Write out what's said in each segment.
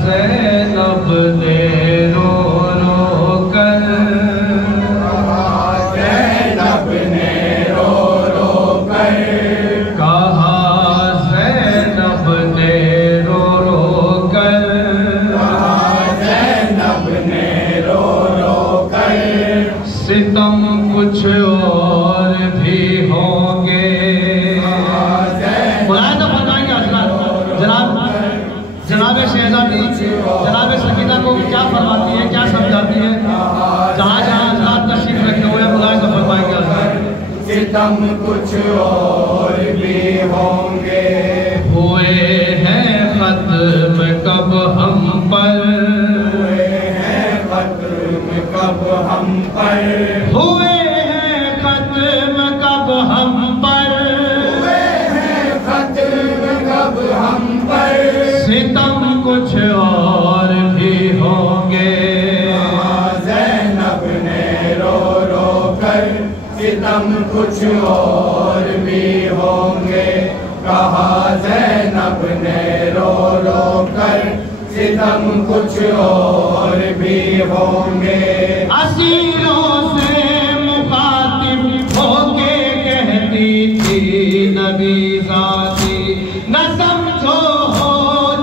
ज़ैनब ने रो रो कर, ज़ैनब ने रो रो कर कहा, ज़ैनब ने रो रो कर, ज़ैनब ने रो रो कर सितम कुछ और भी होंगे। बुलाया तो फरमाएंगे जनाब शहजादी जनाब सकीना को क्या फरमाती है, क्या समझाती है। जहाँ जहाँ हज़रात तशरीफ रखे हुए हैं बुलाए तो फरमाएंगे सितम कुछ और भी होंगे। हुए हैं खत्म कब हम पर, हुए हैं खत्म कब हम पर, हुए हैं खत्म कब हम पर, हुए हैं खत्म कब हम पर सितम कुछ और भी होंगे। ज़ैनब ने रो रो कर सितम कुछ और भी होंगे। कहा ज़ैनब ने रो रो कर सितम कुछ और भी होंगे। असीरों से मुखातिब होके कहती थी नबी ज़ाती, न समझो हो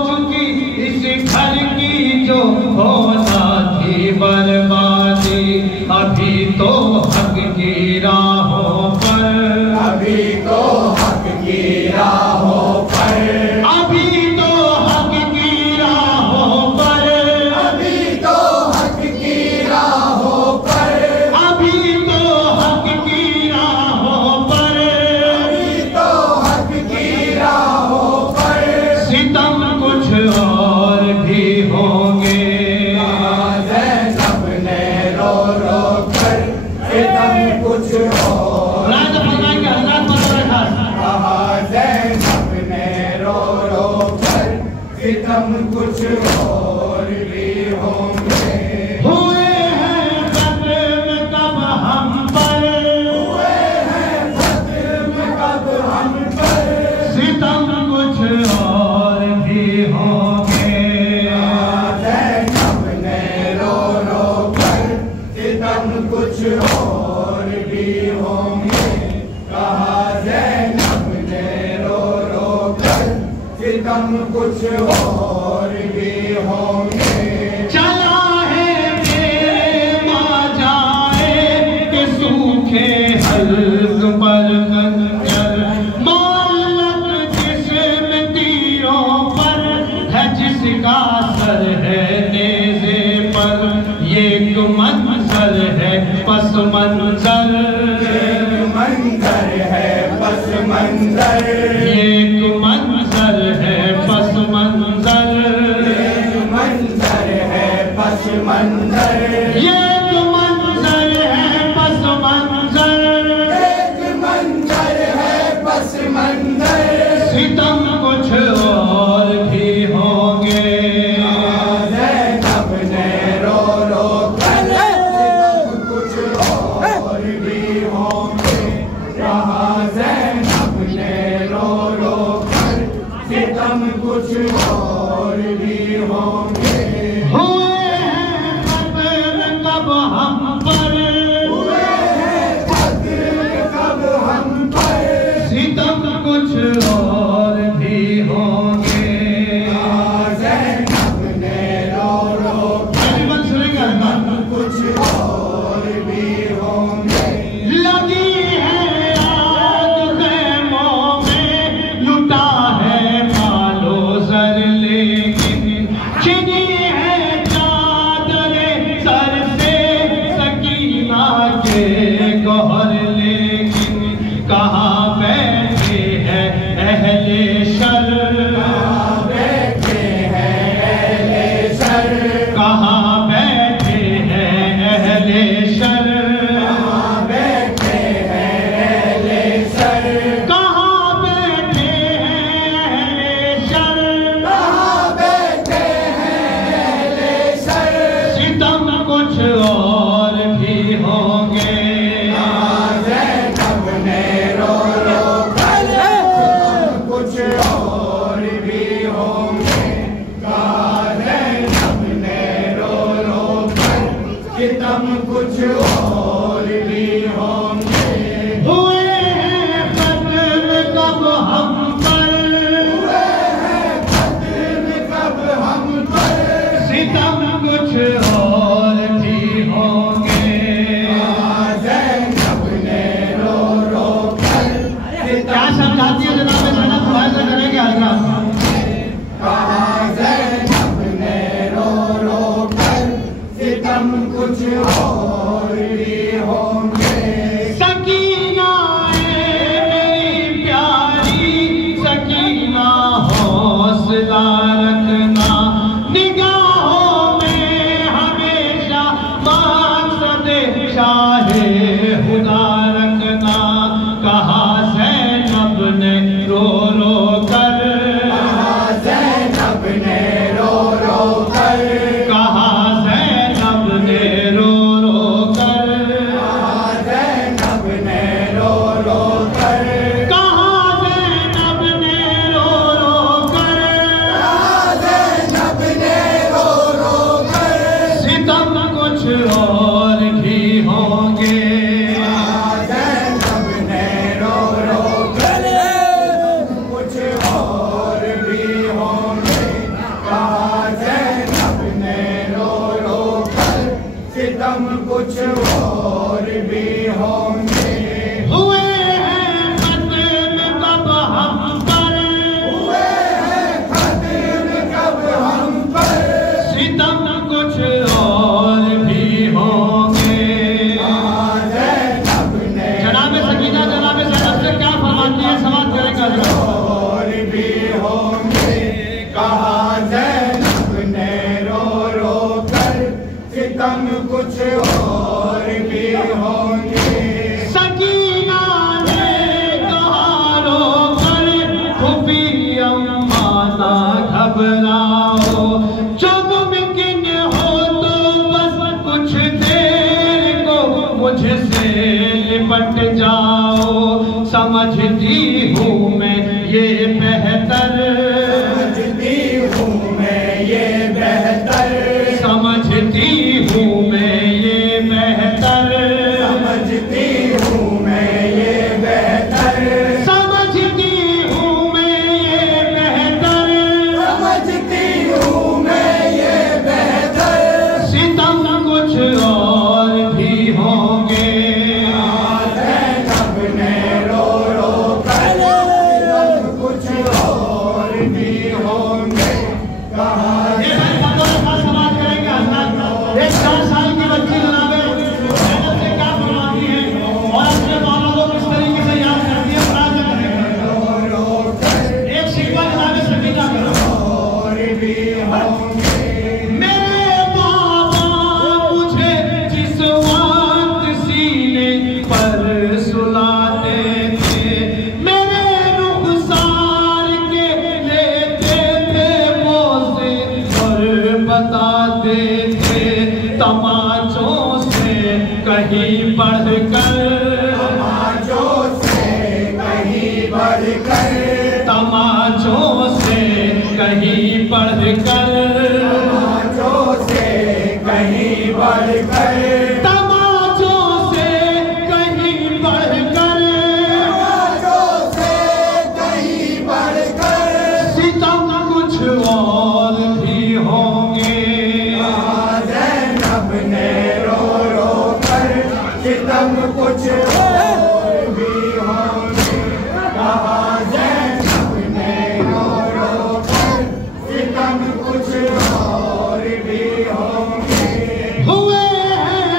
चुकी इस घर की जो होना थी बर्बादी। अभी तो हक की राहों पर, अभी तो हक की राहों पर, अभी तो हक की राहों पर, अभी तो हक की राहों पर, अभी तो हक की राहों पर, अभी तो हक की राहों पर सितम कुछ और भी होंगे। ज़ैनब ने रो रो कर सितम कुछ और कहा, ज़ैनब ने रो रो कर सितम कुछ और भी होंगे। हुए हैं खत्म कब हम पर, हुए हैं खत्म कब हम पर सितम कुछ और भी होंगे। ज़ैनब ने रो रो कर सितम कुछ और भी होंगे। कहा ज़ैनब ने रो रो कर सितम कुछ और भी होंगे। चला है मेरे माँ जाए कि सूखे हल्क पर खंजर, मालक जिस्म तीरों पर है जिसका सर है नेज़े पर। ये एक मंजर है पस मंजर, एक मंजर है पस मंजर, एक मंजर है पस मंजर, एक मंजर है पस मंजर, एक मंजर है पस मंजर, एक मंजर है पस मंजर सितम कुछ और भी होंगे। ज़ैनब ने रो रो कर सितम कुछ और भी होंगे। कहा ज़ैनब ने रो रो कर सितम कुछ और भी होंगे। हुए हैं खत्म कब हम पर, हुए हैं खत्म कब हम पर सितम कुछ और भी होंगे। ज़ैनब ने रो रो कुछ और भी होंगे। लगी है आग ख़ैमों में, लुटा है मालो ज़र लेकिन छिनी है चादरे सर से सकीना के गौहर लेकिन। कहाँ बैठे हैं अहले शर, कहाँ बैठे हैं अहले शर, कहाँ बैठे हैं अहले शर, कहाँ बैठे हैं अहले शर, कहाँ बैठे हैं अहले शर, कहाँ बैठे हैं सितम कुछ और भी होंगे। हुए हैं कत्ल कब हम पर, हुए हैं कत्ल कब हम पर, सितम कुछ और भी होंगे। ज़ैनब ने रो रो कर क्या समझाती है जनाब ज़ैनब? भाई से करेंगे हजरत। कहा ज़ैनब ने रो रो कर सितम कुछ और भी होंगे। सकीना मेरी प्यारी सकीना हौसला रखना, निगाहों में हमेशा मकसद शाहे खुदा रखना। कहा ज़ैनब ने रो रो कर, कहा ज़ैनब ने रो रो कर, कहा ज़ैनब ने रो रो कर, कहा ज़ैनब ने रो रो कर, कहा ज़ैनब ने रो रो कर, कहा ज़ैनब ने रो रो कर, सितम कुछ और भी होंगे। ज़ैनब ने रो रो कर कुछ और भी होंगे। कहा ज़ैनब ने रो रो कर सितम कुछ और भी होंगे। हुए हैं कत्ल कब हम पर, हुए हैं कत्ल कब हम पर, सितम कुछ और भी होंगे। ज़ैनब ने जनाब सकीना जनाब ज़ैनब से क्या फरमाती है? समाप्त करेंगे हजरत। और भी होंगे। कहा ज़ैनब ने रो रो कर सितम कुछ और भी होंगे। सकीना ने कहा रो कर, खुफी अम्मा ना घबराओ, जो मुमकिन हो तो बस कुछ देर को मुझसे लिपट जाओ। समझती हूँ मैं ये बेहतर, समझती हूँ मैं ये बेहतर, समझती हूँ मैं ये बेहतर, समझती हूँ मैं ये बेहतर, समझती हूँ मैं ये बेहतर, समझती हूँ मैं ये बेहतर। सितम कुछ और भी होंगे। ज़ैनब ने रो रो कर सितम कुछ और भी होंगे। कहा ये भाई बतौर खास समाज करेंगे हजरत। एक 4 साल की बच्ची जनाब ज़ैनब से क्या फरमाती है और अपने मौला को किस तरीके से याद करती है, फराज करेंगे। एक शिकवा जनाब सकीना करो। और भी होंगे। मेरे बाबा मुझे जिस वक्त सीने पर सुलाते थे, मेरे रुखसार के लेते थे पोसे और बताते थे, तमाचों से कहीं बढ़कर, तमाचों से कहीं बढ़कर, तमाचों से कहीं बढ़कर, तमाचों से कहीं बढ़कर, तमाचों से कहीं बढ़कर, तमाचों से कहीं बढ़कर। सितम कुछ और भी होंगे। ज़ैनब ने रो रो कर सितम कुछ और भी होंगे। कहा ज़ैनब ने रो रो कर सितम कुछ और भी होंगे। हुए हैं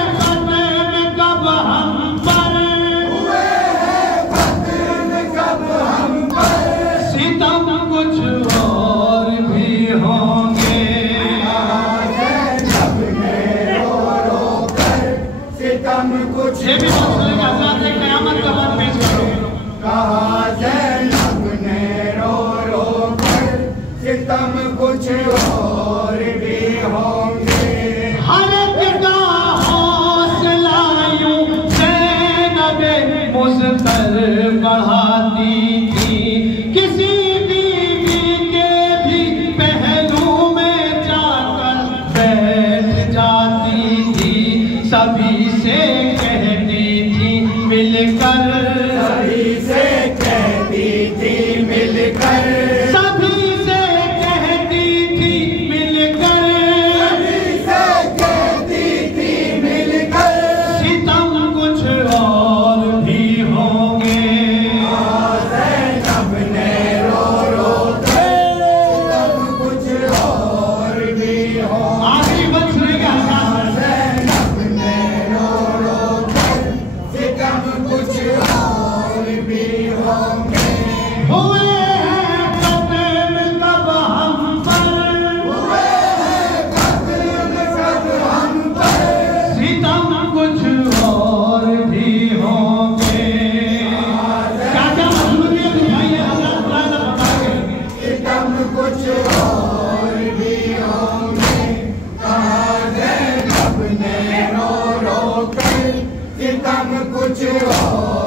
कुछ और